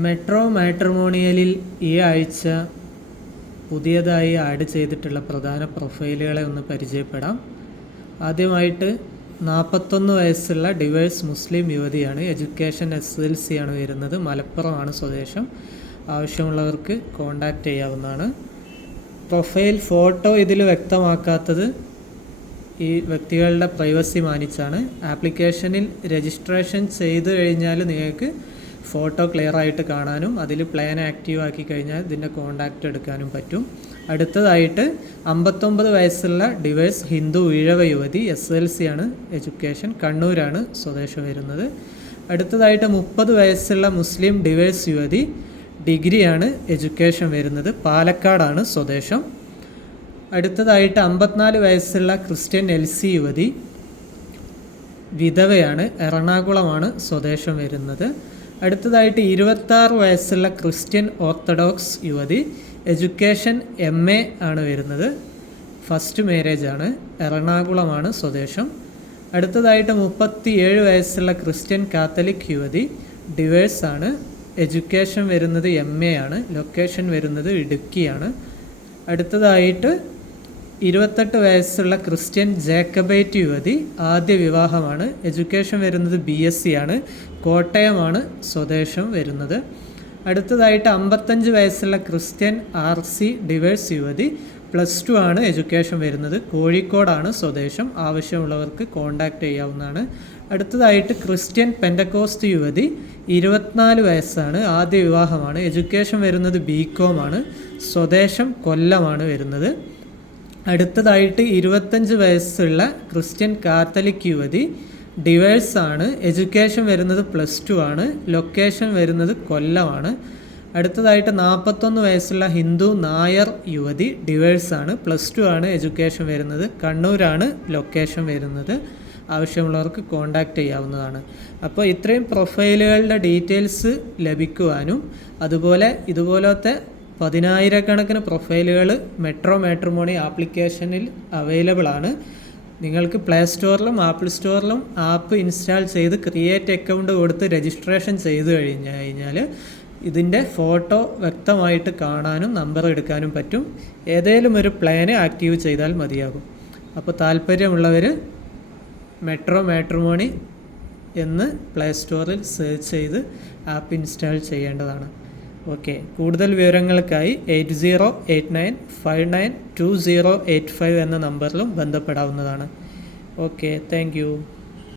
Metro മാട്രിമോണിയലിൽ ഈ ആഴ്ച പുതിയതായി ആഡ് ചെയ്തിട്ടുള്ള പ്രധാന പ്രൊഫൈലുകളെ ഒന്ന് പരിചയപ്പെടാം. ആദ്യമായിട്ട് 41 വയസ്സുള്ള ഡിവേഴ്സ് മുസ്ലിം യുവതിയാണ്. എഡ്യൂക്കേഷൻ SLC ആണ് വരുന്നത്. മലപ്പുറമാണ് സ്വദേശം. ആവശ്യമുള്ളവർക്ക് കോൺടാക്റ്റ് ചെയ്യാവുന്നതാണ്. പ്രൊഫൈൽ ഫോട്ടോ ഇതിൽ വ്യക്തമാക്കാത്തത് ഈ വ്യക്തികളുടെ പ്രൈവസി മാനിച്ചാണ്. ആപ്ലിക്കേഷനിൽ രജിസ്ട്രേഷൻ ചെയ്തു കഴിഞ്ഞാൽ നിങ്ങൾക്ക് ഫോട്ടോ ക്ലിയർ ആയിട്ട് കാണാനും അതിൽ പ്ലാൻ ആക്റ്റീവ് ആക്കി കഴിഞ്ഞാൽ ഇതിൻ്റെ കോൺടാക്റ്റ് എടുക്കാനും പറ്റും. അടുത്തതായിട്ട് 59 വയസ്സുള്ള ഡിവേഴ്സ് ഹിന്ദു ഈഴവ യുവതി. SLC ആണ് എഡ്യൂക്കേഷൻ. കണ്ണൂരാണ് സ്വദേശം വരുന്നത്. അടുത്തതായിട്ട് 30 വയസ്സുള്ള മുസ്ലിം ഡിവേഴ്സ് യുവതി. ഡിഗ്രിയാണ് എഡ്യൂക്കേഷൻ വരുന്നത്. പാലക്കാടാണ് സ്വദേശം. അടുത്തതായിട്ട് 54 വയസ്സുള്ള ക്രിസ്ത്യൻ LC യുവതി. വിധവയാണ്. എറണാകുളമാണ് സ്വദേശം വരുന്നത്. അടുത്തതായിട്ട് 26 വയസ്സുള്ള ക്രിസ്ത്യൻ ഓർത്തഡോക്സ് യുവതി. എഡ്യൂക്കേഷൻ MA ആണ് വരുന്നത്. ഫസ്റ്റ് മാരേജ് ആണ്. എറണാകുളമാണ് സ്വദേശം. അടുത്തതായിട്ട് 37 വയസ്സുള്ള ക്രിസ്ത്യൻ കാത്തലിക് യുവതി. ഡിവേഴ്സ് ആണ്. എഡ്യൂക്കേഷൻ വരുന്നത് MA ആണ്. ലൊക്കേഷൻ വരുന്നത് ഇടുക്കിയാണ്. അടുത്തതായിട്ട് 28 വയസ്സുള്ള ക്രിസ്ത്യൻ ജേക്കബൈറ്റ് യുവതി. ആദ്യ വിവാഹമാണ്. എഡ്യൂക്കേഷൻ വരുന്നത് BSc ആണ്. കോട്ടയമാണ് സ്വദേശം വരുന്നത്. അടുത്തതായിട്ട് 55 വയസ്സുള്ള ക്രിസ്ത്യൻ RC ഡിവേഴ്സ് യുവതി. +2 ആണ് എഡ്യൂക്കേഷൻ വരുന്നത്. കോഴിക്കോടാണ് സ്വദേശം. ആവശ്യമുള്ളവർക്ക് കോൺടാക്റ്റ് ചെയ്യാവുന്നതാണ്. അടുത്തതായിട്ട് ക്രിസ്ത്യൻ പെൻഡക്കോസ്റ്റ് യുവതി. 24 വയസ്സാണ്. ആദ്യ വിവാഹമാണ്. എഡ്യൂക്കേഷൻ വരുന്നത് BCom ആണ്. സ്വദേശം കൊല്ലമാണ് വരുന്നത്. അടുത്തതായിട്ട് 25 വയസ്സുള്ള ക്രിസ്ത്യൻ കാത്തലിക് യുവതി. ഡിവേഴ്സ് ആണ്. എഡ്യൂക്കേഷൻ വരുന്നത് +2 ആണ്. ലൊക്കേഷൻ വരുന്നത് കൊല്ലമാണ്. അടുത്തതായിട്ട് 41 വയസ്സുള്ള ഹിന്ദു നായർ യുവതി. ഡിവേഴ്സ് ആണ്. +2 ആണ് എഡ്യൂക്കേഷൻ വരുന്നത്. കണ്ണൂരാണ് ലൊക്കേഷൻ വരുന്നത്. ആവശ്യമുള്ളവർക്ക് കോൺടാക്റ്റ് ചെയ്യാവുന്നതാണ്. അപ്പോൾ ഇത്രയും പ്രൊഫൈലുകളുടെ ഡീറ്റെയിൽസ് ലഭിക്കുവാനും അതുപോലെ ഇതുപോലത്തെ 10,000-കണക്കിന് പ്രൊഫൈലുകൾ മെട്രോ മാട്രിമോണി ആപ്ലിക്കേഷനിൽ അവൈലബിൾ ആണ്. നിങ്ങൾക്ക് പ്ലേ സ്റ്റോറിലും ആപ്പിൾ സ്റ്റോറിലും ആപ്പ് ഇൻസ്റ്റാൾ ചെയ്ത് ക്രിയേറ്റ് അക്കൗണ്ട് കൊടുത്ത് രജിസ്ട്രേഷൻ ചെയ്ത് കഴിഞ്ഞാൽ ഇതിൻ്റെ ഫോട്ടോ വ്യക്തമായിട്ട് കാണാനും നമ്പർ എടുക്കാനും പറ്റും. ഏതെങ്കിലും ഒരു പ്ലാന് ആക്റ്റീവ് ചെയ്താൽ മതിയാകും. അപ്പോൾ താല്പര്യമുള്ളവർ മെട്രോ മാട്രിമോണി എന്ന് പ്ലേ സ്റ്റോറിൽ സെർച്ച് ചെയ്ത് ആപ്പ് ഇൻസ്റ്റാൾ ചെയ്യേണ്ടതാണ്. ഓക്കെ, കൂടുതൽ വിവരങ്ങൾക്കായി 8089592085 എന്ന നമ്പറിലും ബന്ധപ്പെടാവുന്നതാണ്. Okay, thank you.